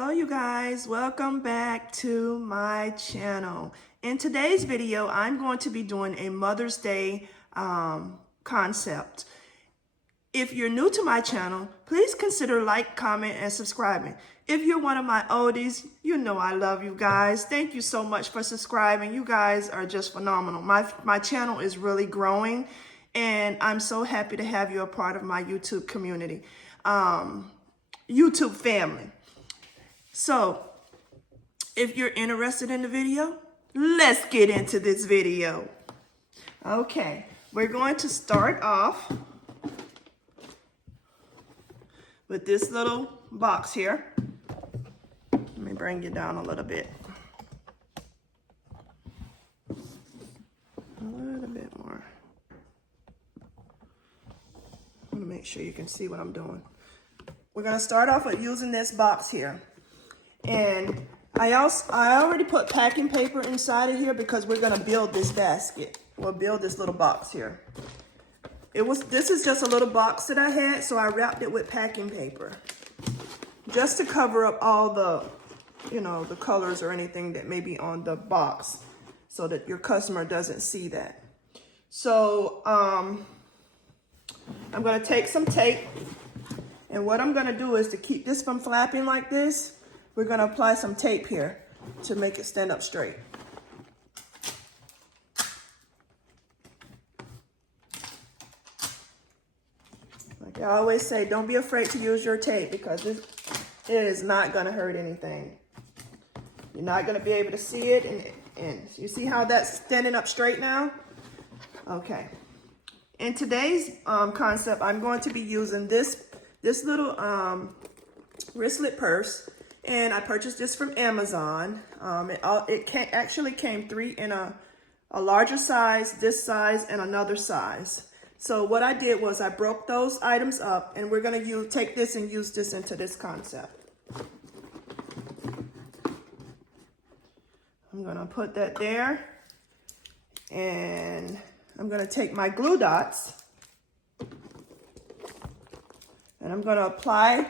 Hello you guys, welcome back to my channel. In today's video, I'm going to be doing a Mother's Day concept. If you're new to my channel, please consider like, comment, and subscribing. If you're one of my oldies, you know I love you guys. Thank you so much for subscribing. You guys are just phenomenal. My channel is really growing, and I'm so happy to have you a part of my YouTube community, YouTube family. So, if you're interested in the video, let's get into this video. Okay, we're going to start off with this little box here. Let me bring you down a little bit. A little bit more. I want to make sure you can see what I'm doing. We're going to start off with using this box here. And I already put packing paper inside of here because we're going to build this basket. We'll build this little box here. This is just a little box that I had, so I wrapped it with packing paper just to cover up all the, the colors or anything that may be on the box so that your customer doesn't see that. So I'm going to take some tape, and what I'm going to do is to keep this from flapping like this, we're going to apply some tape here to make it stand up straight. Like I always say, don't be afraid to use your tape because it is not going to hurt anything. You're not going to be able to see it. And you see how that's standing up straight now? Okay. In today's concept, I'm going to be using this little wristlet purse. And I purchased this from Amazon. It actually came three in a larger size, this size, and another size. So what I did was I broke those items up, and we're going to take this and use this into this concept. I'm going to put that there, and I'm going to take my glue dots, and I'm going to apply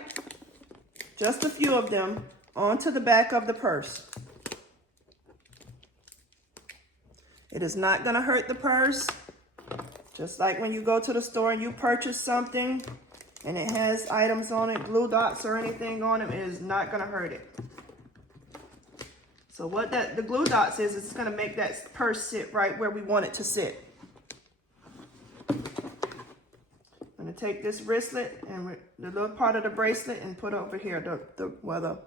just a few of them onto the back of the purse. It is not going to hurt the purse. Just like when you go to the store and you purchase something and it has items on it, glue dots or anything on it is not going to hurt it. So what the glue dots is, it's going to make that purse sit right where we want it to sit. I'm going to take this wristlet and the little part of the bracelet and put over here, the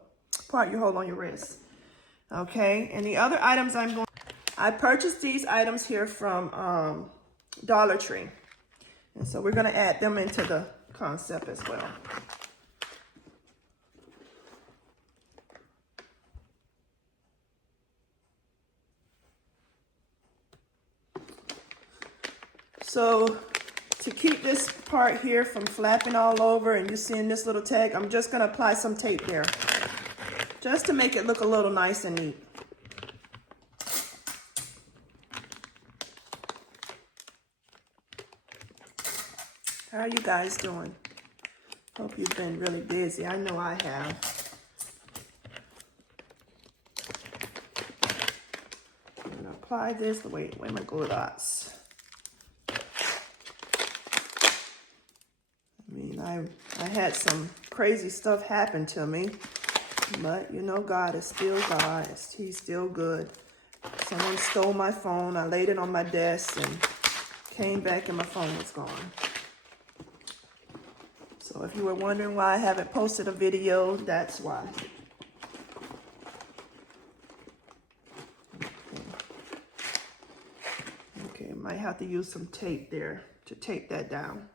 part you hold on your wrist. Okay, and the other items I purchased these items here from Dollar Tree. And so we're going to add them into the concept as well. So to keep this part here from flapping all over and you seeing this little tag, I'm just going to apply some tape there just to make it look a little nice and neat. How are you guys doing? Hope you've been really busy. I know I have. I'm going to apply this. Wait, my glue dots. I had some crazy stuff happen to me, but God is still God. He's still good. Someone stole my phone. I laid it on my desk and came back and my phone was gone. So if you were wondering why I haven't posted a video, that's why. Okay, might have to use some tape there to tape that down.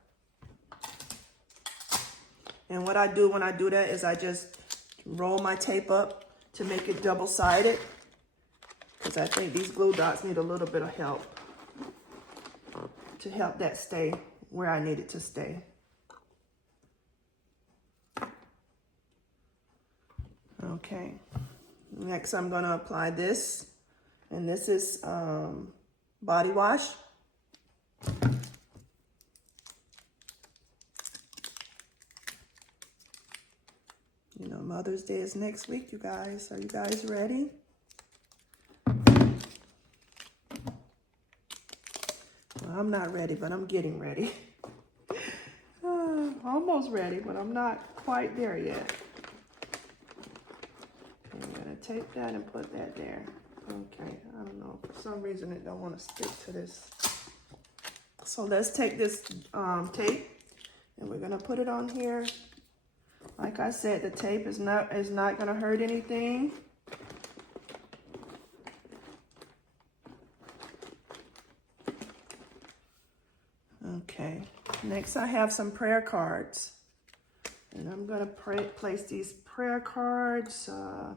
And what I do when I do that is I just roll my tape up to make it double-sided because I think these glue dots need a little bit of help to help that stay where I need it to stay. Okay, next I'm going to apply this, and this is body wash. Mother's Day is next week, you guys. Are you guys ready? Well, I'm not ready, but I'm getting ready. Almost ready, but I'm not quite there yet. Okay, I'm gonna take that and put that there. Okay, I don't know. For some reason, it don't want to stick to this. So let's take this tape, and we're gonna put it on here. Like I said, the tape is not gonna hurt anything. Okay, next I have some prayer cards. And I'm gonna place these prayer cards. I'm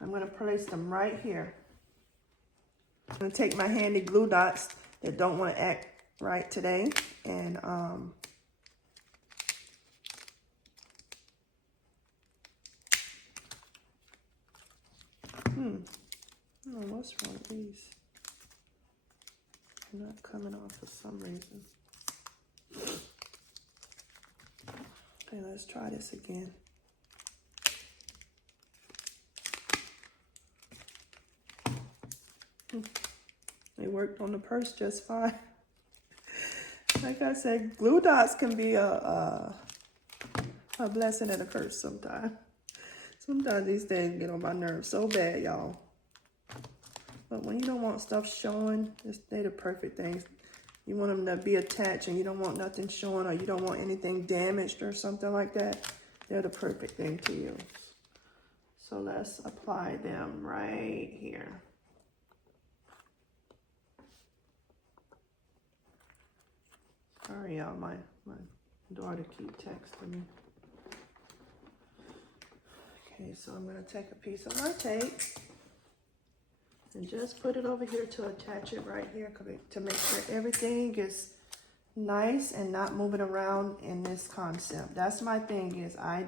gonna place them right here. I'm gonna take my handy glue dots that don't want to act right today, and oh, what's wrong with these? They're not coming off for some reason. Okay, let's try this again. They worked on the purse just fine. Like I said, glue dots can be a blessing and a curse sometimes. Sometimes these things get on my nerves so bad, y'all. But when you don't want stuff showing, they're the perfect things. You want them to be attached and you don't want nothing showing, or you don't want anything damaged or something like that. They're the perfect thing to use. So let's apply them right here. Sorry, y'all, my daughter keep texting me. Okay, so I'm gonna take a piece of my tape and just put it over here to attach it right here, to make sure everything is nice and not moving around in this concept. That's my thing, is I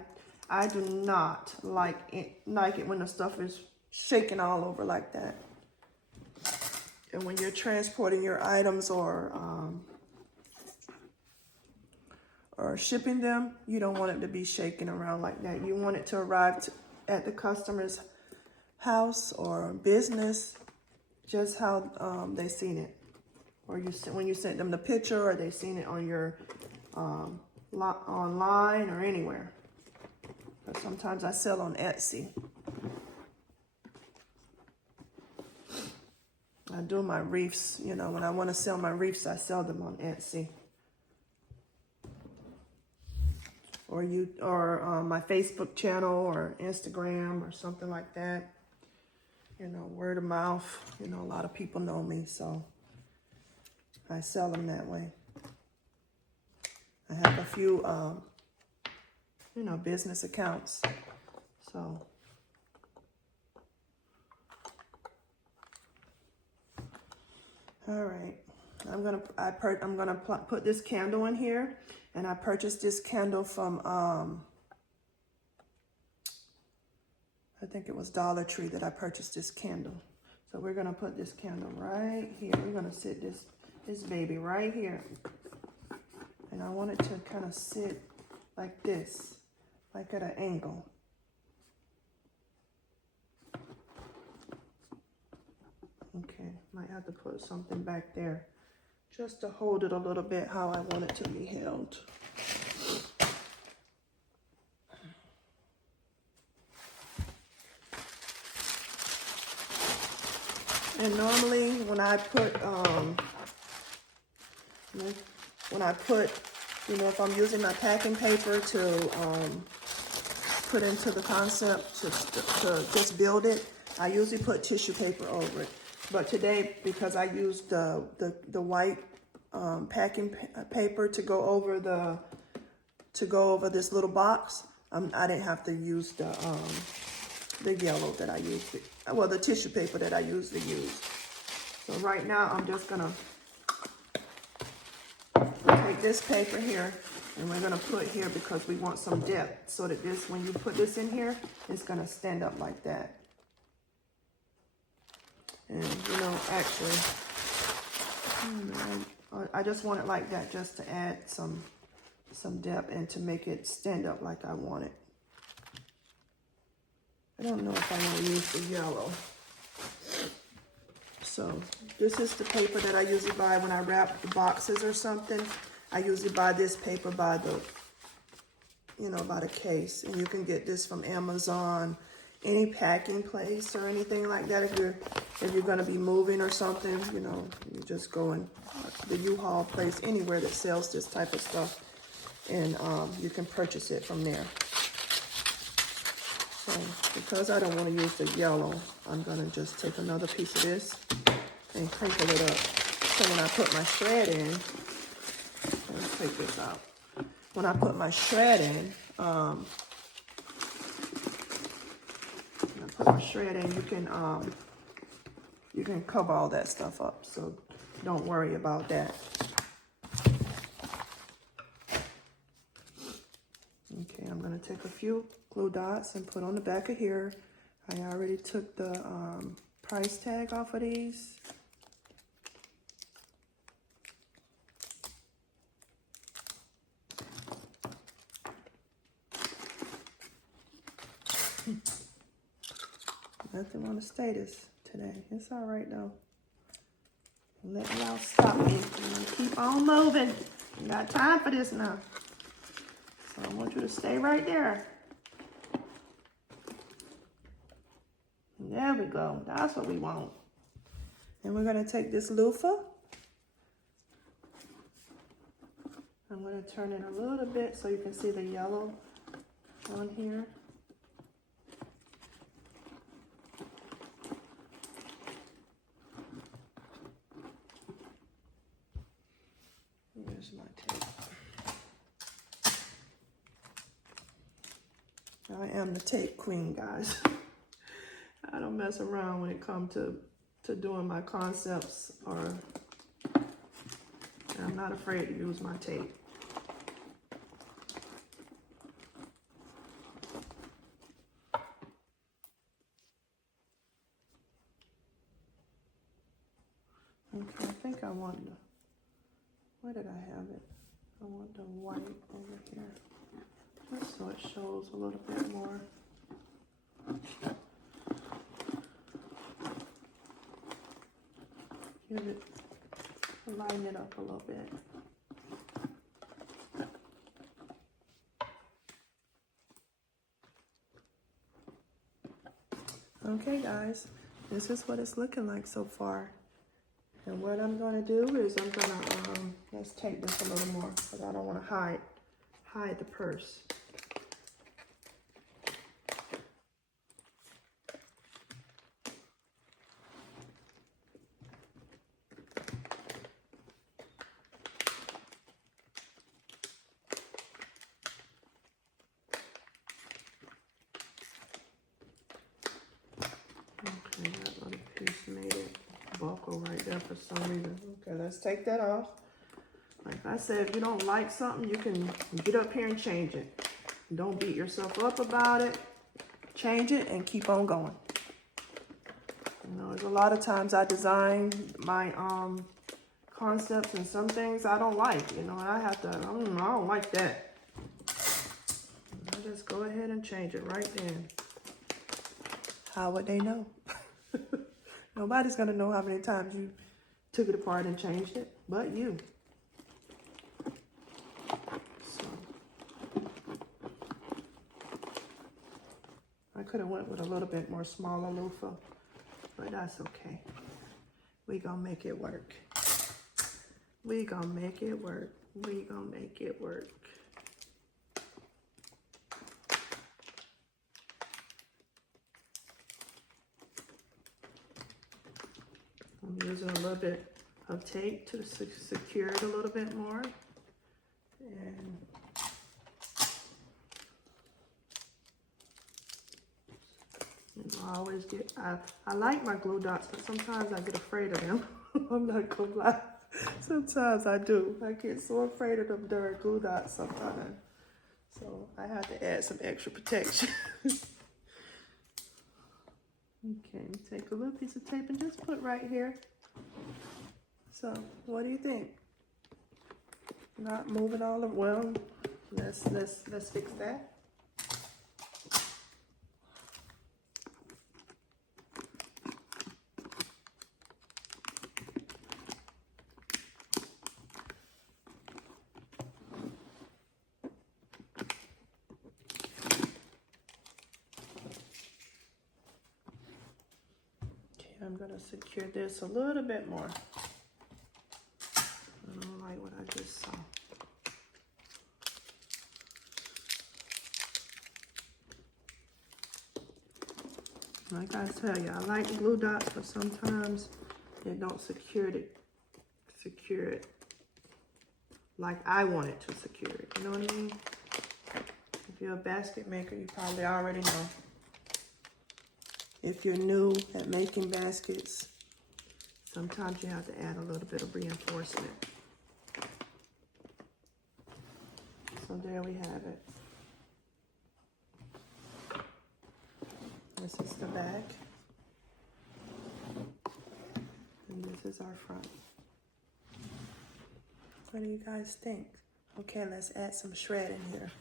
do not like it when the stuff is shaking all over like that. And when you're transporting your items or shipping them, you don't want it to be shaking around like that. You want it to arrive at the customer's house or business just how they seen it, or when you sent them the picture, or they seen it on your online or anywhere. But sometimes I sell on Etsy. I do my wreaths, you know, when I want to sell my wreaths, I sell them on Etsy. Or my Facebook channel or Instagram or something like that. You know, word of mouth. You know, a lot of people know me, so I sell them that way. I have a few, you know, business accounts. So, all right. I'm gonna put this candle in here, and I purchased this candle from I think it was Dollar Tree that I purchased this candle. So we're gonna put this candle right here. We're gonna sit this baby right here, and I want it to kind of sit like this, like at an angle. Okay, might have to put something back there just to hold it a little bit how I want it to be held. And normally when I put, you know, if I'm using my packing paper to put into the concept to just build it, I usually put tissue paper over it. But today, because I used the white packing paper to go over this little box, I didn't have to use the yellow that I used, well, the tissue paper that I usually use. So right now, I'm just gonna take this paper here, and we're gonna put here because we want some depth, so that this, when you put this in here, it's gonna stand up like that. And you know, actually, I just want it like that just to add some depth and to make it stand up like I want it. I don't know if I want to use the yellow. So this is the paper that I usually buy when I wrap the boxes or something. I usually buy this paper by the, you know, by the case. And you can get this from Amazon, any packing place or anything like that. If you're going to be moving or something, you know, you just go in the U-Haul place, anywhere that sells this type of stuff. And you can purchase it from there. So because I don't want to use the yellow, I'm going to just take another piece of this and crinkle it up. So when I put my shred in, let's take this out. When I put my shred in, you can cover all that stuff up. So don't worry about that. Okay, I'm gonna take a few glue dots and put on the back of here. I already took the price tag off of these. Nothing on the status today. It's all right though. Let y'all stop me. I'm gonna keep on moving. You got time for this now. So I want you to stay right there. There we go. That's what we want. And we're gonna take this loofah. I'm gonna turn it a little bit so you can see the yellow on here. Here's my tape. I am the tape queen, guys. I don't mess around when it comes to doing my concepts, or I'm not afraid to use my tape. Okay, I think I want the, where did I have it? I want the white over here, just so it shows a little bit more. Give it, lighten it up a little bit. Okay guys, this is what it's looking like so far. And what I'm gonna do is I'm gonna, let's take this a little more because I don't wanna hide the purse. Okay, that little piece made it buckle right there for some reason. Okay, let's take that off. Like I said, if you don't like something, you can get up here and change it. Don't beat yourself up about it. Change it and keep on going. You know, there's a lot of times I design my concepts and some things I don't like. You know, I have to, I don't like that. I just go ahead and change it right then. How would they know? Nobody's gonna know how many times you took it apart and changed it, but you. So I could have went with a little bit more smaller loofah, but that's okay. We gonna make it work. We gonna make it work. We gonna make it work. I'm using a little bit of tape to secure it a little bit more. And I always get, I like my glue dots, but sometimes I get afraid of them. I'm not gonna lie. Sometimes I do. I get so afraid of them darn glue dots sometimes. So I have to add some extra protection. Okay, take a little piece of tape and just put right here. So, what do you think? Not moving all of, well, let's fix that. I'm gonna secure this a little bit more. I don't like what I just saw. Like I tell you, I like glue dots, but sometimes they don't secure it like I want it to secure it. You know what I mean? If you're a basket maker, you probably already know. If you're new at making baskets, sometimes you have to add a little bit of reinforcement. So there we have it. This is the back. And this is our front. What do you guys think? Okay, let's add some shred in here.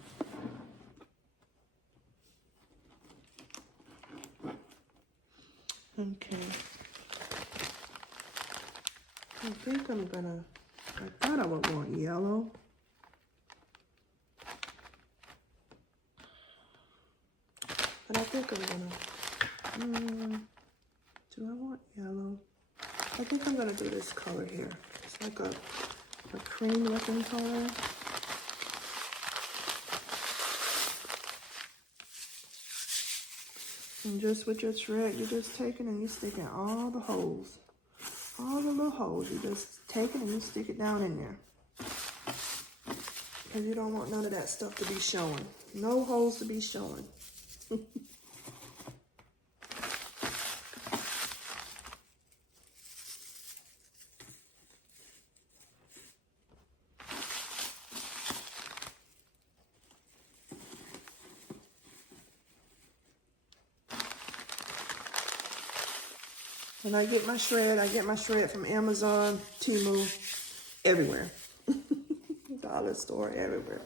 Okay. I think I'm gonna, I thought I would want yellow. But I think I'm gonna, do I want yellow? I think I'm gonna do this color here. It's like a cream looking color. And just with your thread, you're just taking and you stick in all the holes. All the little holes, you just take it and you stick it down in there. Because you don't want none of that stuff to be showing. No holes to be showing. When I get my shred from Amazon, Temu, everywhere. Dollar store, everywhere.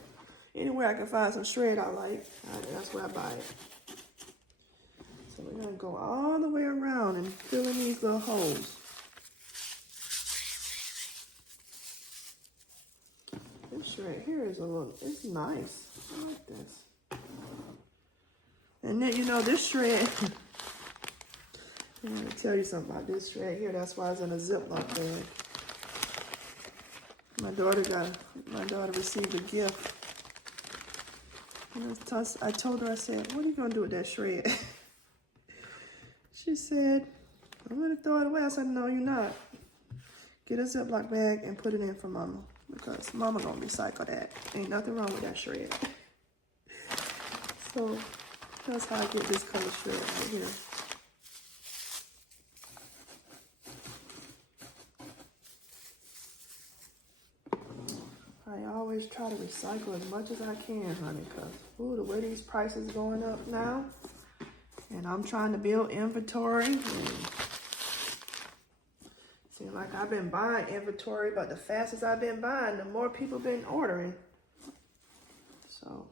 Anywhere I can find some shred I like, that's where I buy it. So we're gonna go all the way around and fill in these little holes. This shred here is it's nice. I like this. And then, you know, this shred, I'm gonna tell you something about this shred here. That's why it's in a Ziploc bag. My daughter received a gift. And I told her, I said, what are you gonna do with that shred? She said, I'm gonna throw it away. I said, no, you're not. Get a Ziploc bag and put it in for Mama, because Mama gonna recycle that. Ain't nothing wrong with that shred. So that's how I get this color shred right here. I always try to recycle as much as I can, honey, because the way these prices going up now, and I'm trying to build inventory. And seems like I've been buying inventory, but the fastest I've been buying, the more people been ordering. So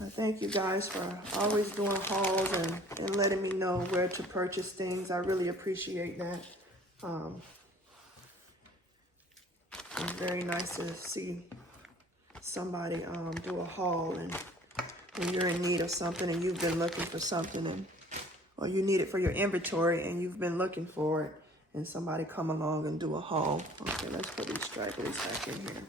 I thank you guys for always doing hauls and letting me know where to purchase things. I really appreciate that. It's very nice to see somebody do a haul, and when you're in need of something and you've been looking for something, or you need it for your inventory and you've been looking for it, and somebody come along and do a haul. Okay, let's put these stragglers back in here.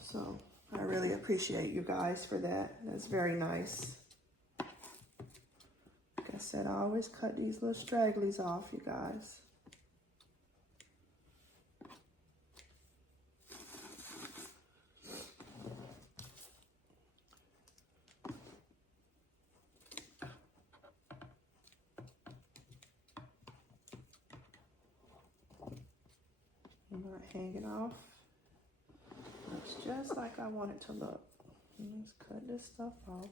So I really appreciate you guys for that. That's very nice. Like I said, I always cut these little stragglers off, you guys. I'm not hanging off. Looks just like I want it to look. Let's cut this stuff off.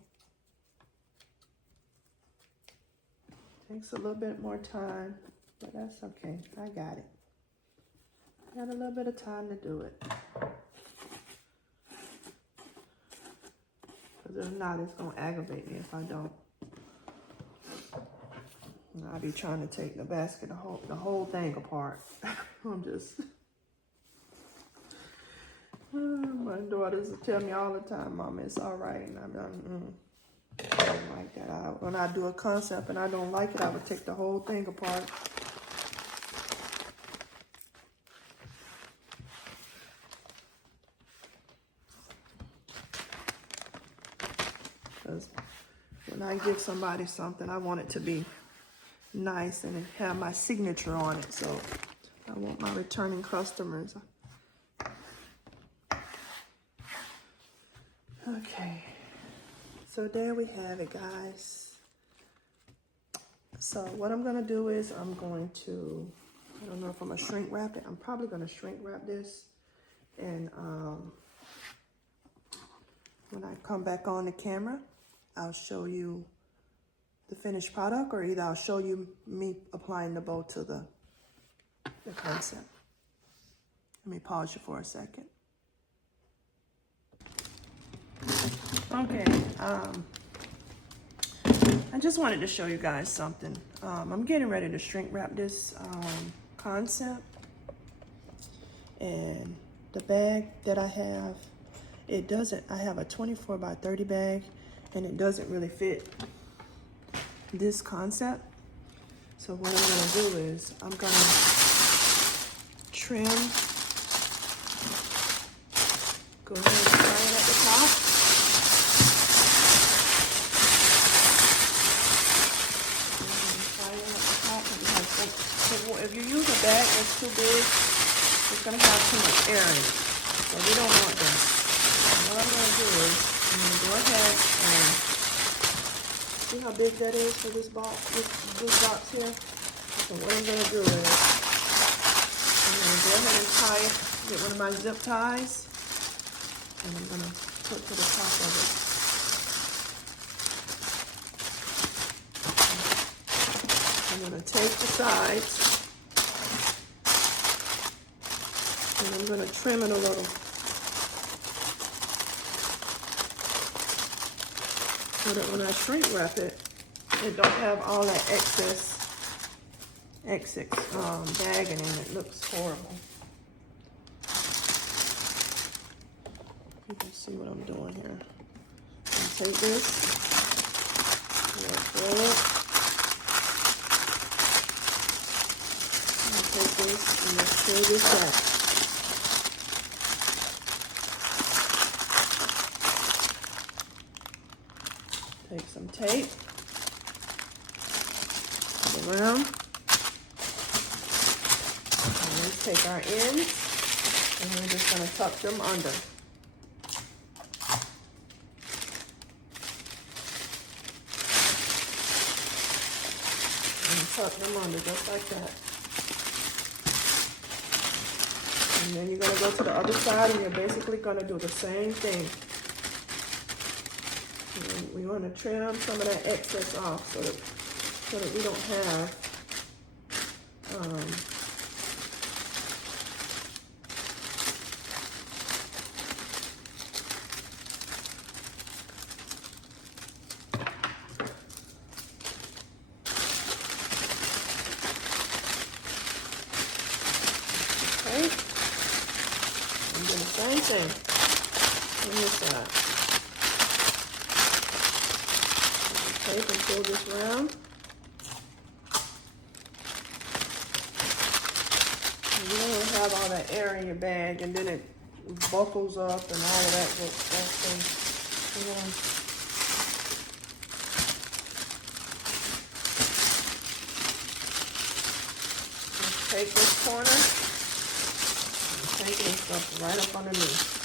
Takes a little bit more time, but that's okay. I got it. Got a little bit of time to do it. Because if not, it's going to aggravate me if I don't. And I'll be trying to take the basket, the whole thing apart. I'm just... my daughters tell me all the time, Mama, it's all right. And I'm I don't like that. When I do a concept and I don't like it, I would take the whole thing apart. Because when I give somebody something, I want it to be nice and have my signature on it. So I want my returning customers. Okay, so there we have it, guys. So what I'm gonna do is I'm going to, I don't know if I'm gonna shrink wrap it. I'm probably gonna shrink wrap this, and when I come back on the camera, I'll show you the finished product, or either I'll show you me applying the bow to the concept. Let me pause you for a second. Okay, I just wanted to show you guys something. I'm getting ready to shrink wrap this concept, and the bag that I have, it doesn't, I have a 24 by 30 bag, and it doesn't really fit this concept. So what I'm gonna do is I'm gonna trim, go ahead and tie it at the top. If you use a bag that's too big, it's going to have too much air in it. So we don't want that. And what I'm going to do is, I'm going to go ahead and see how big that is for this box, this box here. So what I'm going to do is, I'm going to go ahead and tie it, get one of my zip ties, and I'm going to put to the top of it. I'm going to take the sides, and I'm going to trim it a little, so that when I shrink wrap it, it don't have all that excess bagging in it. It looks horrible. You can see what I'm doing here. I'm take this, roll it. Take this and let's pull this back. Take some tape, put it around, and let's take our ends, and we're just going to tuck them under. And tuck them under just like that. And then you're going to go to the other side, and you're basically going to do the same thing. And we want to trim some of that excess off so that we don't have okay. And do the same thing on this side. Tape and pull this round. And you don't want to have all that air in your bag, and then it buckles up and all of that good stuff. So, just take this corner and take this stuff right up underneath.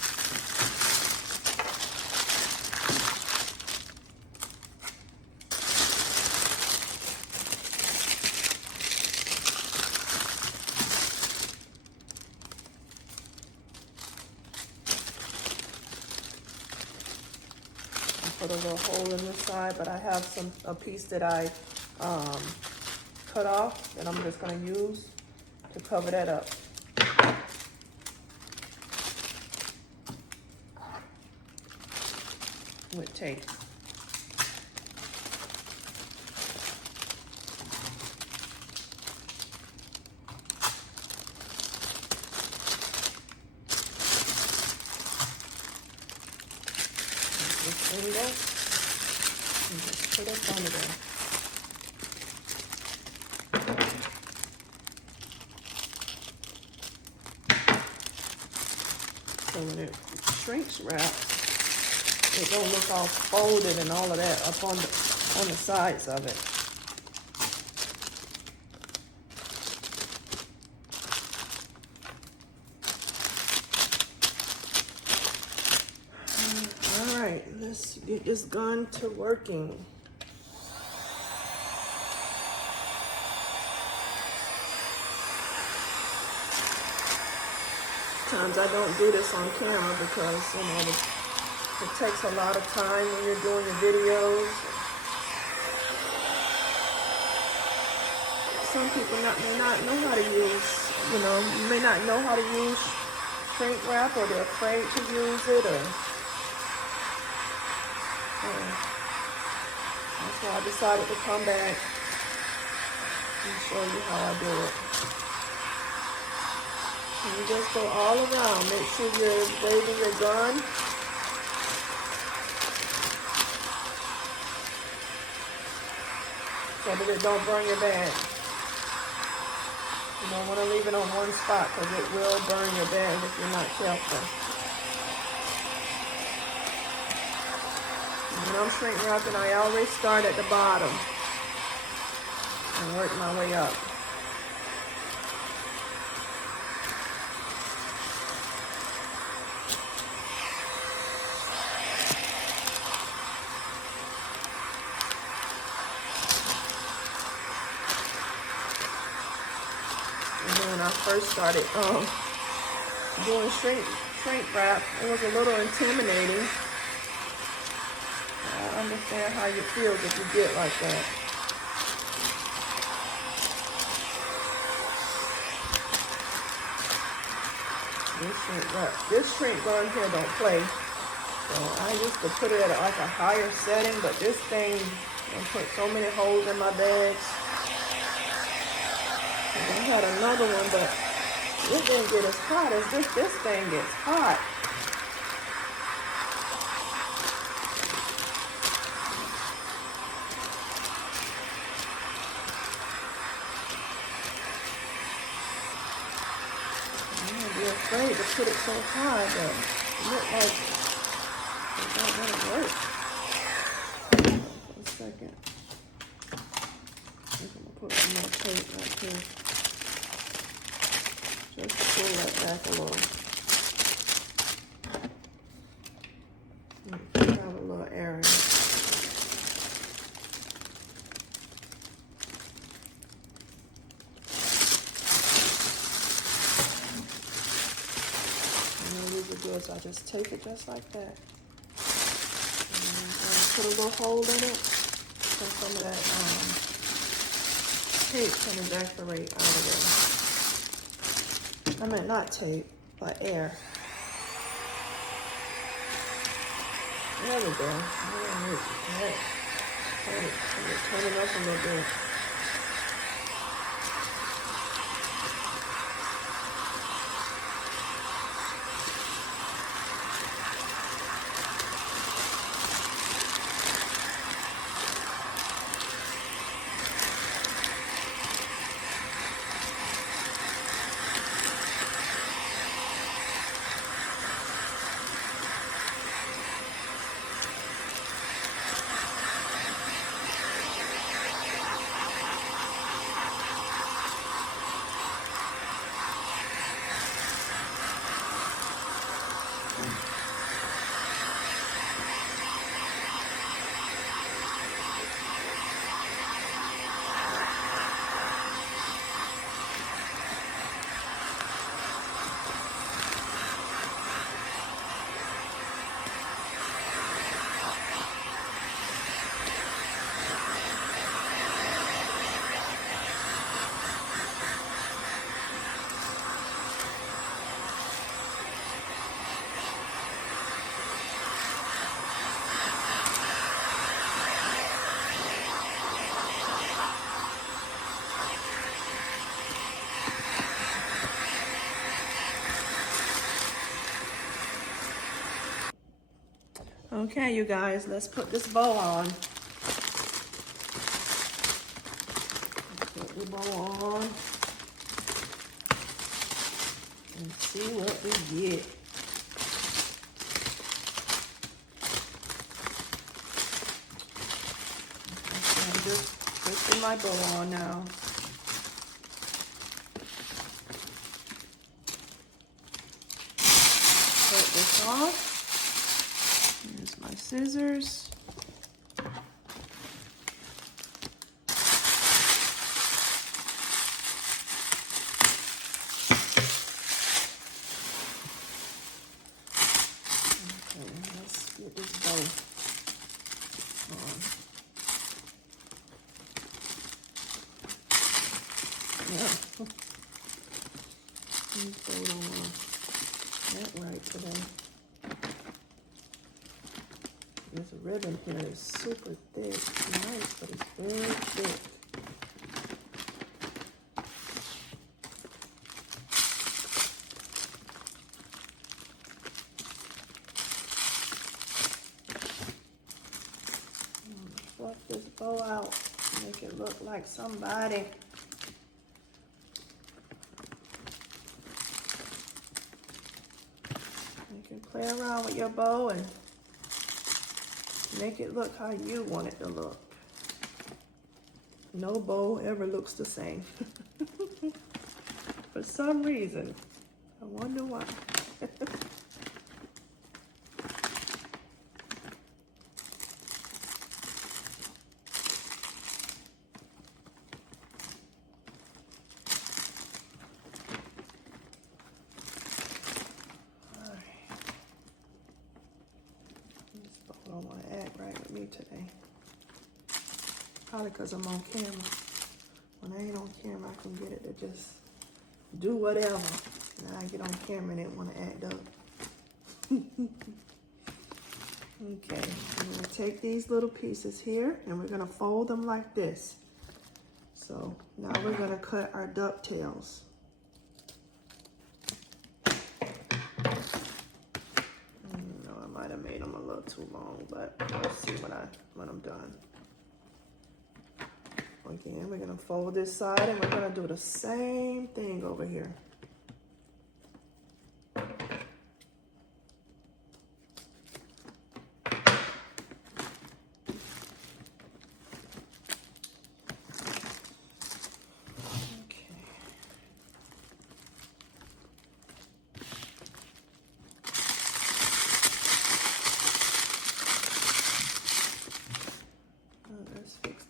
Put a little hole in this side, but I have a piece that I cut off that I'm just going to use to cover that up. With tape. This window. And just put it under there. So when it shrinks wraps, it don't look all folded and all of that up on the sides of it. All right, let's get this gun to working. Sometimes I don't do this on camera because, you know, it takes a lot of time when you're doing your videos. Some people may not know how to use, you know, may not know how to use shrink wrap, or they're afraid to use it, or that's why I decided to come back and show you how I do it. And you just go all around. Make sure you're waving your gun. So that it don't burn your bag. You don't want to leave it on one spot because it will burn your bag if you're not careful. And when I'm shrink wrapping, I always start at the bottom and work my way up. When I first started doing shrink wrap, it was a little intimidating. I understand how you feel if you get like that. This shrink gun here don't play. So I used to put it at like a higher setting, but this thing will put so many holes in my bags. I had another one, but it didn't get as hot as this. This thing gets hot. I'm gonna be afraid to put it so high, but it looks like it's not gonna work. For a second. I'm gonna put some more tape right here. Just to pull that back a little. Have a little area. And then these are good, so I just take it just like that. And put a little hole in it, so some of that tape can evaporate out of there. I mean, not tape, but air. There we go. Turn it up a little bit. Okay, you guys, let's put this bow on. the bow on and see what we get. Okay, I'm just twisting my bow on now. Cut this off. Here's my scissors. This ribbon here is super thick. It's nice, but it's very thick. Fluff this bow out, make it look like somebody. You can play around with your bow and make it look how you want it to look. No bow ever looks the same. For some reason. I wonder why. Don't want to act right with me today. Probably because I'm on camera. When I ain't on camera, I can get it to just do whatever. Now I get on camera and it want to act up. Okay, I'm going to take these little pieces here and we're going to fold them like this. So now we're going to cut our ducktails. I might have made them a little too long, but we'll see when I'm done. Again, we're gonna fold this side and we're gonna do the same thing over here.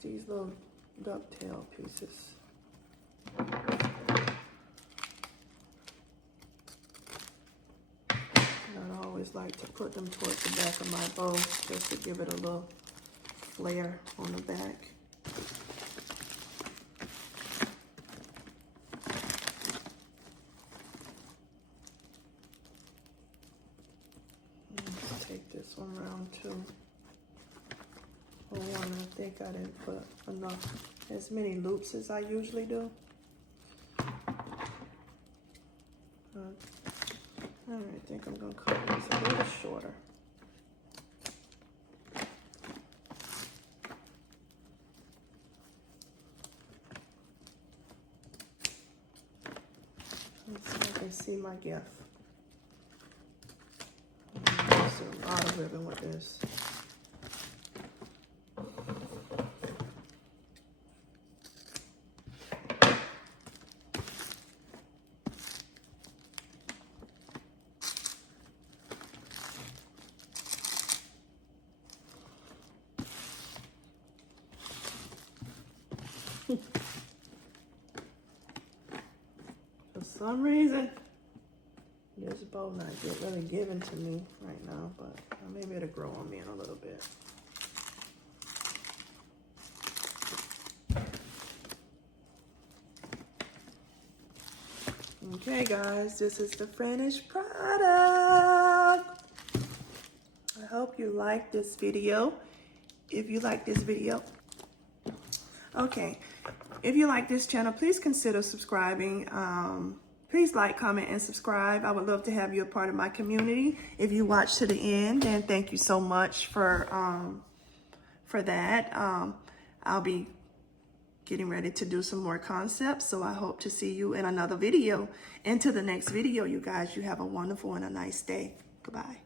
These little ducktail pieces. I always like to put them towards the back of my bow just to give it a little flare on the back. Let's take this one round too. I think I didn't put as many loops as I usually do. I think I'm gonna cut these a little shorter. Let's see if I can see my gift. There's a lot of ribbon with this. For some reason, this bow not really given to me right now, but maybe it'll grow on me in a little bit. Okay, guys, this is the finished product. I hope you like this video. If you like this video, okay. If you like this channel, please consider subscribing. Please like, comment, and subscribe. I would love to have you a part of my community. If you watch to the end, then thank you so much for that. I'll be getting ready to do some more concepts. So I hope to see you in another video. Until the next video, you guys, you have a wonderful and a nice day. Goodbye.